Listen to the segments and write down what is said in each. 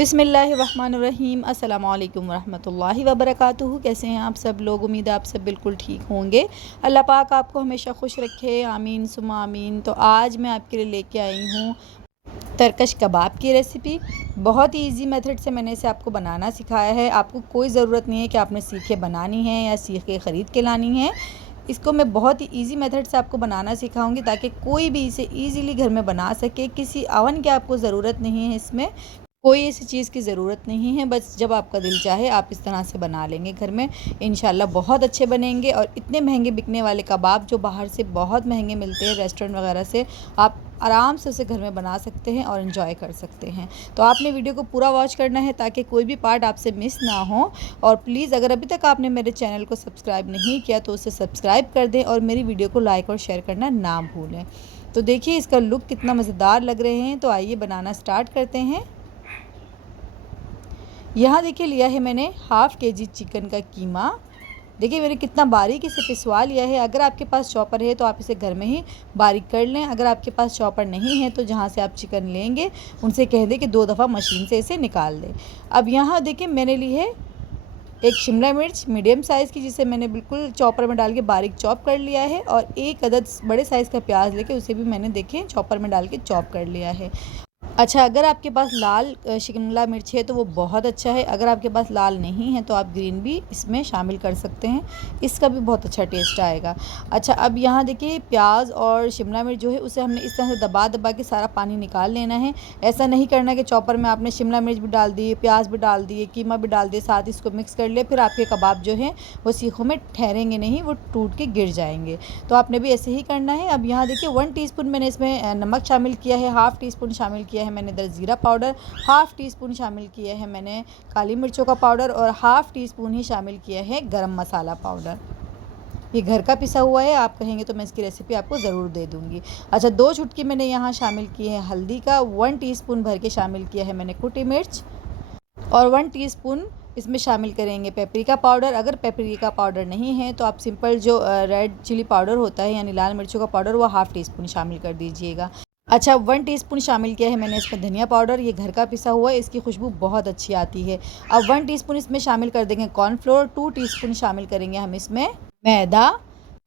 बिस्मिल्लाहिर्रहमानिर्रहीम। अस्सलामु अलैकुम वरहमतुल्लाहि वबरकातुहू। कैसे हैं आप सब लोग? उम्मीद है आप सब बिल्कुल ठीक होंगे। अल्लाह पाक आपको हमेशा खुश रखे, आमीन सुम्मा आमीन। तो आज मैं आपके लिए लेके आई हूँ तरकश कबाब की रेसिपी। बहुत ही ईजी मेथड से मैंने इसे आपको बनाना सिखाया है। आपको कोई ज़रूरत नहीं है कि आपने सीखे बनानी है या सीखे ख़रीद के लानी है। इसको मैं बहुत ही इजी मेथड से आपको बनाना सिखाऊंगी ताकि कोई भी इसे इजीली घर में बना सके। किसी अवन की आपको ज़रूरत नहीं है, इसमें कोई ऐसी चीज़ की ज़रूरत नहीं है। बस जब आपका दिल चाहे आप इस तरह से बना लेंगे घर में, इंशाल्लाह बहुत अच्छे बनेंगे। और इतने महंगे बिकने वाले कबाब जो बाहर से बहुत महंगे मिलते हैं रेस्टोरेंट वगैरह से, आप आराम से उसे घर में बना सकते हैं और इन्जॉय कर सकते हैं। तो आपने वीडियो को पूरा वॉच करना है ताकि कोई भी पार्ट आपसे मिस ना हो। और प्लीज़ अगर अभी तक आपने मेरे चैनल को सब्सक्राइब नहीं किया तो उसे सब्सक्राइब कर दें और मेरी वीडियो को लाइक और शेयर करना ना भूलें। तो देखिए इसका लुक कितना मज़ेदार लग रहे हैं। तो आइए बनाना स्टार्ट करते हैं। यहाँ देखिए लिया है मैंने हाफ़ केजी चिकन का कीमा। देखिए मैंने कितना बारीक इसे पिसवा लिया है। अगर आपके पास चॉपर है तो आप इसे घर में ही बारीक कर लें। अगर आपके पास चॉपर नहीं है तो जहाँ से आप चिकन लेंगे उनसे कह दें कि 2 दफ़ा मशीन से इसे निकाल दें। अब यहाँ देखिए मैंने ली है एक शिमला मिर्च मीडियम साइज़ की, जिसे मैंने बिल्कुल चॉपर में डाल के बारीक चॉप कर लिया है। और एक अदद बड़े साइज़ का प्याज लेके उसे भी मैंने देखें चॉपर में डाल के चॉप कर लिया है। अच्छा, अगर आपके पास लाल शिमला मिर्च है तो वो बहुत अच्छा है। अगर आपके पास लाल नहीं है तो आप ग्रीन भी इसमें शामिल कर सकते हैं, इसका भी बहुत अच्छा टेस्ट आएगा। अच्छा, अब यहाँ देखिए प्याज और शिमला मिर्च जो है उसे हमने इस तरह से दबा दबा के सारा पानी निकाल लेना है। ऐसा नहीं करना कि चॉपर में आपने शिमला मिर्च भी डाल दी, प्याज भी डाल दिए, कीमा भी डाल दिए, साथ इसको मिक्स कर लिया, फिर आपके कबाब जो हैं वो सीखों में ठहरेंगे नहीं, वो टूट के गिर जाएंगे। तो आपने भी ऐसे ही करना है। अब यहाँ देखिए 1 टीस्पून मैंने इसमें नमक शामिल किया है, हाफ़ टी स्पून शामिल किया है मैंने इधर ज़ीरा पाउडर, हाफ़ टी स्पून शामिल किया है मैंने काली मिर्चों का पाउडर और हाफ़ टी स्पून ही शामिल किया है गरम मसाला पाउडर। ये घर का पिसा हुआ है, आप कहेंगे तो मैं इसकी रेसिपी आपको ज़रूर दे दूँगी। अच्छा, 2 चुटकी मैंने यहाँ शामिल किए हैं हल्दी का, 1 टीस्पून भर के शामिल किया है मैंने कुटी मिर्च और 1 टीस्पून इसमें शामिल करेंगे पेपरिका पाउडर। अगर पेपरिका पाउडर नहीं है तो आप सिंपल जो रेड चिली पाउडर होता है यानी लाल मिर्चों का पाउडर, वो हाफ़ टी स्पून शामिल कर दीजिएगा। अच्छा, 1 टीस्पून शामिल किया है मैंने इसमें धनिया पाउडर, ये घर का पिसा हुआ है, इसकी खुशबू बहुत अच्छी आती है। अब 1 टीस्पून इसमें शामिल कर देंगे कॉर्नफ्लोर, 2 टीस्पून शामिल करेंगे हम इसमें मैदा,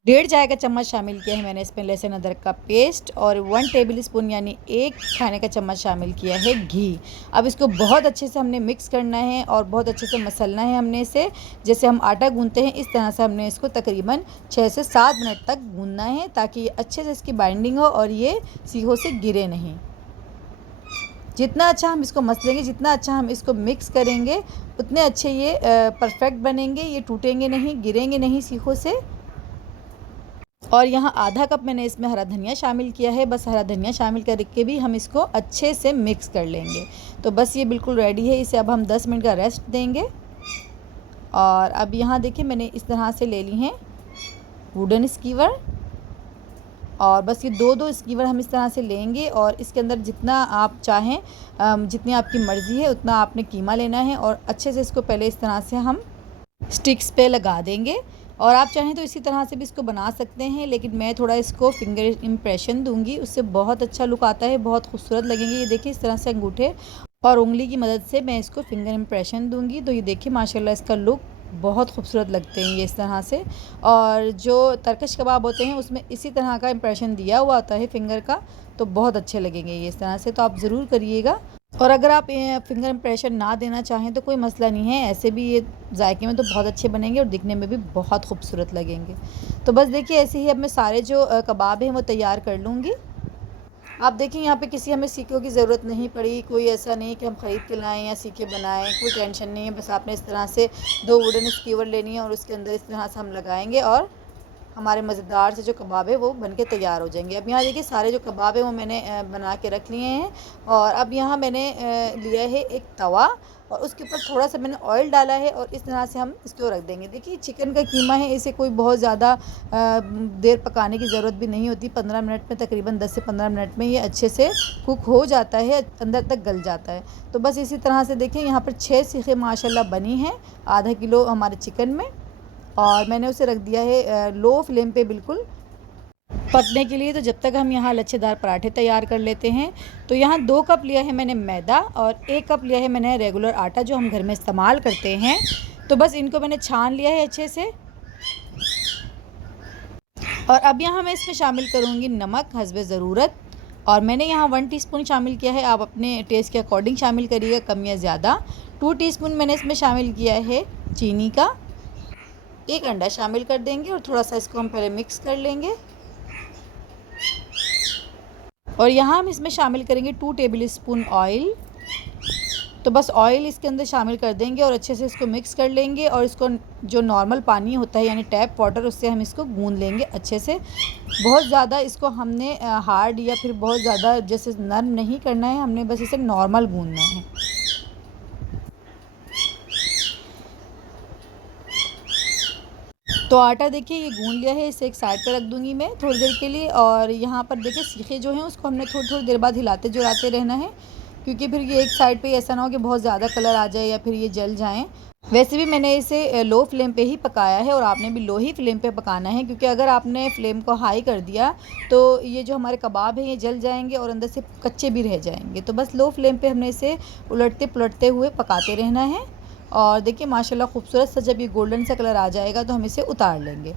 1.5 चाय का चम्मच शामिल किया है मैंने इसमें लहसुन अदरक का पेस्ट और 1 टेबल स्पून यानी 1 खाने का चम्मच शामिल किया है घी। अब इसको बहुत अच्छे से हमने मिक्स करना है और बहुत अच्छे से मसलना है हमने इसे। जैसे हम आटा गूंथते हैं इस तरह से हमने इसको तकरीबन 6 से 7 मिनट तक गूंथना है ताकि अच्छे से इसकी बाइंडिंग हो और ये सीहों से गिरे नहीं। जितना अच्छा हम इसको मसलेंगे, जितना अच्छा हम इसको मिक्स करेंगे, उतने अच्छे ये परफेक्ट बनेंगे। ये टूटेंगे नहीं, गिरेंगे नहीं सीखों से। और यहाँ आधा कप मैंने इसमें हरा धनिया शामिल किया है। बस हरा धनिया शामिल करके भी हम इसको अच्छे से मिक्स कर लेंगे। तो बस ये बिल्कुल रेडी है। इसे अब हम 10 मिनट का रेस्ट देंगे। और अब यहाँ देखिए मैंने इस तरह से ले ली हैं वुडन स्कीवर और बस ये 2-2 स्कीवर हम इस तरह से लेंगे और इसके अंदर जितना आप चाहें, जितनी आपकी मर्ज़ी है उतना आपने कीमा लेना है और अच्छे से इसको पहले इस तरह से हम स्टिक्स पे लगा देंगे। और आप चाहें तो इसी तरह से भी इसको बना सकते हैं, लेकिन मैं थोड़ा इसको फिंगर इम्प्रेशन दूंगी, उससे बहुत अच्छा लुक आता है, बहुत खूबसूरत लगेंगे। ये देखिए इस तरह से अंगूठे और उंगली की मदद से मैं इसको फिंगर इम्प्रेशन दूंगी। तो ये देखिए माशाल्लाह इसका लुक बहुत खूबसूरत लगते हैं ये इस तरह से। और जो तरकश कबाब होते हैं उसमें इसी तरह का इम्प्रेशन दिया हुआ होता है फिंगर का, तो बहुत अच्छे लगेंगे ये इस तरह से। तो आप ज़रूर करिएगा। और अगर आप फिंगर इम्प्रेशन ना देना चाहें तो कोई मसला नहीं है, ऐसे भी ये जायके में तो बहुत अच्छे बनेंगे और दिखने में भी बहुत खूबसूरत लगेंगे। तो बस देखिए ऐसे ही अब मैं सारे जो कबाब हैं वो तैयार कर लूँगी। आप देखिए यहाँ पे किसी हमें सीखों की ज़रूरत नहीं पड़ी, कोई ऐसा नहीं कि हम ख़रीद के लाएँ या सीखे बनाएं, कोई टेंशन नहीं है। बस आपने इस तरह से 2 वुडन स्कीवर लेनी है और उसके अंदर इस तरह से हम लगाएंगे और हमारे मज़ेदार से जो कबाब है वो बनके तैयार हो जाएंगे। अब यहाँ देखिए सारे जो कबाब है वो मैंने बना के रख लिए हैं। और अब यहाँ मैंने लिया है एक तवा और उसके ऊपर थोड़ा सा मैंने ऑयल डाला है और इस तरह से हम इसको रख देंगे। देखिए चिकन का कीमा है, इसे कोई बहुत ज़्यादा देर पकाने की ज़रूरत भी नहीं होती। 15 मिनट में, तकरीबन 10 से 15 मिनट में ये अच्छे से कुक हो जाता है, अंदर तक गल जाता है। तो बस इसी तरह से देखिए यहाँ पर 6 सीखें माशाल्लाह बनी हैं आधा किलो हमारे चिकन में। और मैंने उसे रख दिया है लो फ्लेम पे बिल्कुल। पकने के लिए। तो जब तक हम यहाँ लच्छेदार पराठे तैयार कर लेते हैं, तो यहाँ 2 कप लिया है मैंने मैदा और 1 कप लिया है मैंने रेगुलर आटा जो हम घर में इस्तेमाल करते हैं। तो बस इनको मैंने छान लिया है अच्छे से। और अब यहाँ मैं इसमें शामिल करूँगी नमक हस्बे ज़रूरत, और मैंने यहाँ 1 टीस्पून शामिल किया है। आप अपने टेस्ट के अकॉर्डिंग शामिल करिएगा, कम या ज़्यादा। 2 टीस्पून मैंने इसमें शामिल किया है चीनी का। 1 अंडा शामिल कर देंगे और थोड़ा सा इसको हम पहले मिक्स कर लेंगे। और यहाँ हम इसमें शामिल करेंगे 2 टेबल स्पून ऑयल। तो बस ऑयल इसके अंदर शामिल कर देंगे और अच्छे से इसको मिक्स कर लेंगे। और इसको जो नॉर्मल पानी होता है यानी टैप वाटर, उससे हम इसको गूंद लेंगे अच्छे से। बहुत ज़्यादा इसको हमने हार्ड या फिर बहुत ज़्यादा जैसे नरम नहीं करना है, हमने बस इसे नॉर्मल गूंदना है। तो आटा देखिए ये गूंद लिया है, इसे एक साइड पर रख दूंगी मैं थोड़ी देर के लिए। और यहाँ पर देखिए सीखे जो हैं उसको हमने थोड़ी थोड़ी देर बाद हिलाते जुलाते रहना है, क्योंकि फिर ये एक साइड पे ऐसा ना हो कि बहुत ज़्यादा कलर आ जाए या फिर ये जल जाएं। वैसे भी मैंने इसे लो फ्लेम पे ही पकाया है और आपने भी लो ही फ्लेम पे पकाना है, क्योंकि अगर आपने फ्लेम को हाई कर दिया तो ये जो हमारे कबाब हैं ये जल जाएंगे और अंदर से कच्चे भी रह जाएंगे। तो बस लो फ्लेम पे हमने इसे उलटते पुलटते हुए पकाते रहना है। और देखिए माशाल्लाह खूबसूरत सा जब ये गोल्डन सा कलर आ जाएगा तो हम इसे उतार लेंगे।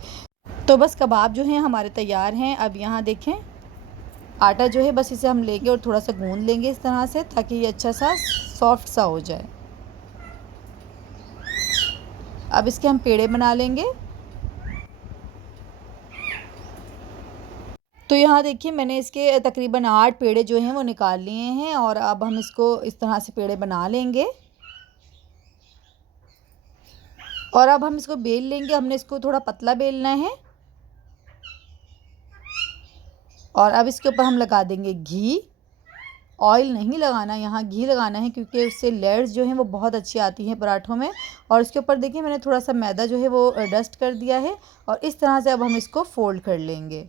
तो बस कबाब जो हैं हमारे तैयार हैं। अब यहाँ देखें आटा जो है बस इसे हम लेंगे और थोड़ा सा गूंद लेंगे इस तरह से, ताकि ये अच्छा सा सॉफ्ट सा हो जाए। अब इसके हम पेड़े बना लेंगे। तो यहाँ देखिए मैंने इसके तकरीबन 8 पेड़े जो हैं वो निकाल लिए हैं। और अब हम इसको इस तरह से पेड़े बना लेंगे और अब हम इसको बेल लेंगे। हमने इसको थोड़ा पतला बेलना है। और अब इसके ऊपर हम लगा देंगे घी। ऑयल नहीं लगाना, यहाँ घी लगाना है, क्योंकि उससे लेयर्स जो हैं वो बहुत अच्छी आती हैं पराठों में। और इसके ऊपर देखिए मैंने थोड़ा सा मैदा जो है वो डस्ट कर दिया है। और इस तरह से अब हम इसको फोल्ड कर लेंगे।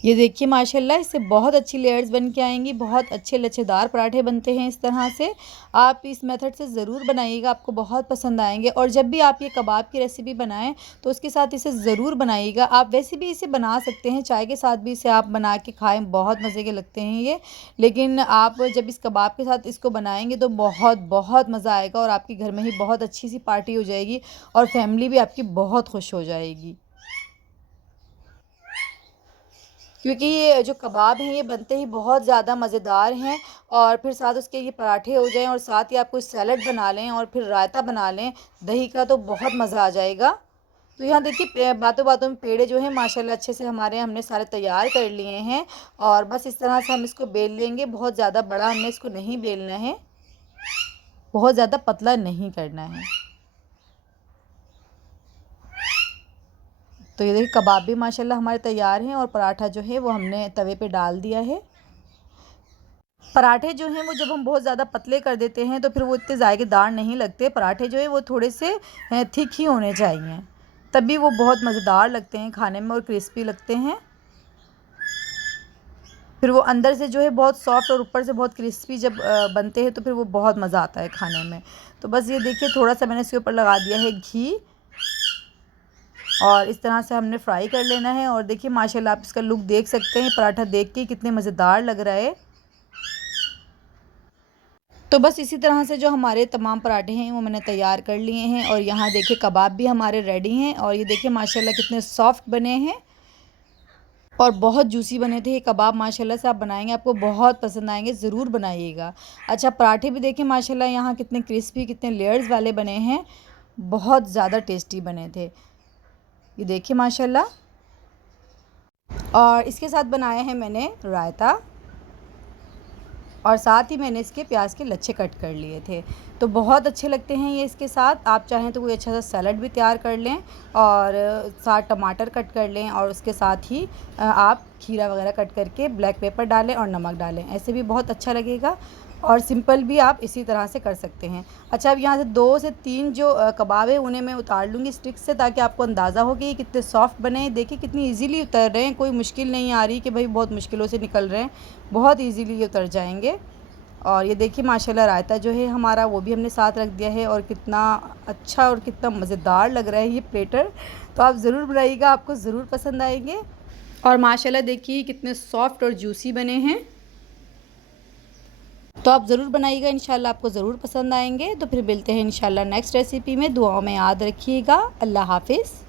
ये देखिए माशाल्लाह इससे बहुत अच्छी लेयर्स बन के आएंगी, बहुत अच्छे लच्छेदार पराठे बनते हैं इस तरह से। आप इस मेथड से ज़रूर बनाइएगा, आपको बहुत पसंद आएंगे। और जब भी आप ये कबाब की रेसिपी बनाएं तो उसके साथ इसे ज़रूर बनाइएगा। आप वैसे भी इसे बना सकते हैं, चाय के साथ भी इसे आप बना के खाएं, बहुत मज़े के लगते हैं ये। लेकिन आप जब इस कबाब के साथ इसको बनाएंगे तो बहुत बहुत मज़ा आएगा और आपके घर में ही बहुत अच्छी सी पार्टी हो जाएगी और फैमिली भी आपकी बहुत खुश हो जाएगी। क्योंकि ये जो कबाब हैं ये बनते ही बहुत ज़्यादा मज़ेदार हैं। और फिर साथ उसके ये पराठे हो जाएं और साथ ही आप कोई सैलड बना लें और फिर रायता बना लें दही का, तो बहुत मज़ा आ जाएगा। तो यहाँ देखिए बातों बातों में पेड़े जो हैं माशाल्लाह अच्छे से हमारे हमने सारे तैयार कर लिए हैं। और बस इस तरह से हम इसको बेल लेंगे। बहुत ज़्यादा बड़ा हमने इसको नहीं बेलना है, बहुत ज़्यादा पतला नहीं करना है। तो ये देखिए कबाब भी माशाल्लाह हमारे तैयार हैं और पराठा जो है वो हमने तवे पे डाल दिया है। पराठे जो हैं वो जब हम बहुत ज़्यादा पतले कर देते हैं तो फिर वो इतने जायकेदार नहीं लगते। पराठे जो है वो थोड़े से थिक ही होने चाहिए, तभी वो बहुत मज़ेदार लगते हैं खाने में और क्रिस्पी लगते हैं। फिर वो अंदर से जो है बहुत सॉफ्ट और ऊपर से बहुत क्रिस्पी जब बनते हैं तो फिर वो बहुत मज़ा आता है खाने में। तो बस ये देखिए थोड़ा सा मैंने इसके ऊपर लगा दिया है घी और इस तरह से हमने फ्राई कर लेना है। और देखिए माशाल्लाह आप इसका लुक देख सकते हैं, पराठा देख के कितने मज़ेदार लग रहा है। तो बस इसी तरह से जो हमारे तमाम पराठे हैं वो मैंने तैयार कर लिए हैं। और यहाँ देखिए कबाब भी हमारे रेडी हैं और ये देखिए माशाल्लाह कितने सॉफ्ट बने हैं और बहुत जूसी बने थे ये कबाब। माशाल्लाह से आप बनाएंगे आपको बहुत पसंद आएंगे, ज़रूर बनाइएगा। अच्छा पराठे भी देखिए माशाल्लाह यहाँ कितने क्रिस्पी, कितने लेयर्स वाले बने हैं, बहुत ज़्यादा टेस्टी बने थे ये देखिए माशाल्लाह। और इसके साथ बनाया है मैंने रायता और साथ ही मैंने इसके प्याज के लच्छे कट कर लिए थे, तो बहुत अच्छे लगते हैं ये इसके साथ। आप चाहें तो कोई अच्छा सा सैलड भी तैयार कर लें और साथ टमाटर कट कर लें और उसके साथ ही आप खीरा वगैरह कट करके ब्लैक पेपर डालें और नमक डालें, ऐसे भी बहुत अच्छा लगेगा। और सिंपल भी आप इसी तरह से कर सकते हैं। अच्छा अब यहाँ से 2 से 3 जो कबाब है उन्हें मैं उतार लूँगी स्टिक से, ताकि आपको अंदाज़ा हो कि ये कितने सॉफ्ट बने हैं। देखिए कितनी इजीली उतर रहे हैं, कोई मुश्किल नहीं आ रही कि भाई बहुत मुश्किलों से निकल रहे हैं, बहुत इजीली ये उतर जाएंगे। और ये देखिए माशाल्लाह रायता जो है हमारा वो भी हमने साथ रख दिया है, और कितना अच्छा और कितना मज़ेदार लग रहा है ये प्लेटर। तो आप ज़रूर बनाइएगा, आपको ज़रूर पसंद आएंगे। और माशाल्लाह देखिए कितने सॉफ्ट और जूसी बने हैं। तो आप ज़रूर बनाइएगा, इंशाल्लाह आपको ज़रूर पसंद आएंगे। तो फिर मिलते हैं इंशाल्लाह नेक्स्ट रेसिपी में। दुआओं में याद रखिएगा। अल्लाह हाफ़िज़।